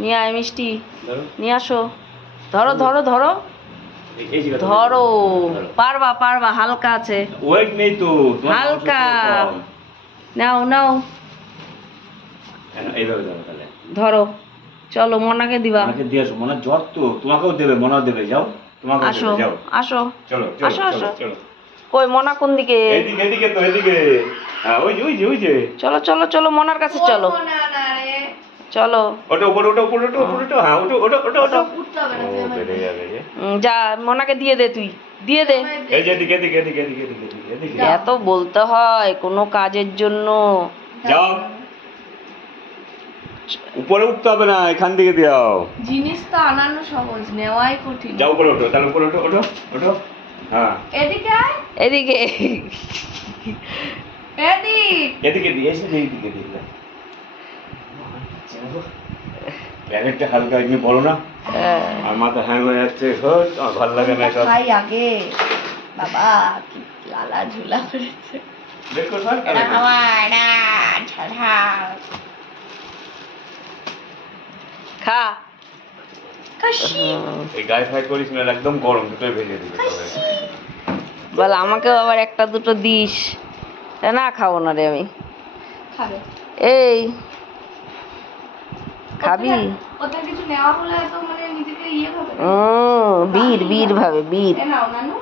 নিয়ে আয় মিষ্টি, নিয়ে আসো। ধরো ধরো ধরো ধরো, পারবা পারবা, হালকা আছে, ওয়েট নেই তো, হালকা। নাও নাও, এইভাবে ধরো তাহলে। ধরো, চলো মনাকে দিবা। মনাকে দিয়ে আসো, মনা জ্বর তো, তোমাকেও দেবে, মনা দেবে, যাও তোমাকেও আসো দেবে, যাও আসো চলো আসো চলো আসো। চলো। কই মনা কোন দিকে? এদিকে এদিকে তো, এদিকে। হ্যাঁ, ওই যে ওই যে ওই যে। চলো চলো চলো, মনার কাছে চলো, চলো। ওটা উপরে, ওটা উপরে, ওটা উপরে, ওটা, হ্যাঁ, ওটা ওটা ওটা ওটা। ও বেড়ে যাবে যে। যা মনাকে দিয়ে দে, তুই দিয়ে দে। এই যে এদিকে এদিকে এদিকে এদিকে এদিকে এদিকে। এত বলতে হয় কোনো কাজের জন্য? যাও, উপরে উঠতে হবে না, এখান থেকে দাও। জিনিস তো আনানো সহজ, নেওয়াই কঠিন। যাও উপরে ওঠো, তাহলে উপরে ওঠো, ওঠো ওঠো। হ্যাঁ, এদিকে আয়, এদিকে এদিক। এদিকে দিয়ে এসে এইদিকে দিলে প্যাকেটটা হালকা এমনি বলো না, আর মাথা হ্যাং হয়ে যাচ্ছে, আমার ভালো লাগে না সব। খাই আগে বাবা, কি লালা ঝুলা করেছে। দেখো স্যার, এটা খাওয়া, এটা ঝাড়া। খা। কাশি এই গায়ে ফাই করিস না, একদম গরম, দুটোই ভেজে দিবে তবে। বল আমাকেও আবার একটা দুটো দিস। না খাবো না রে আমি। খাবে। এই খাবি? ওটা কিছু নেওয়া হলে তো মানে নিজেকে ইয়ে হবে। বীর বীর ভাবে, বীর। নাও নানু।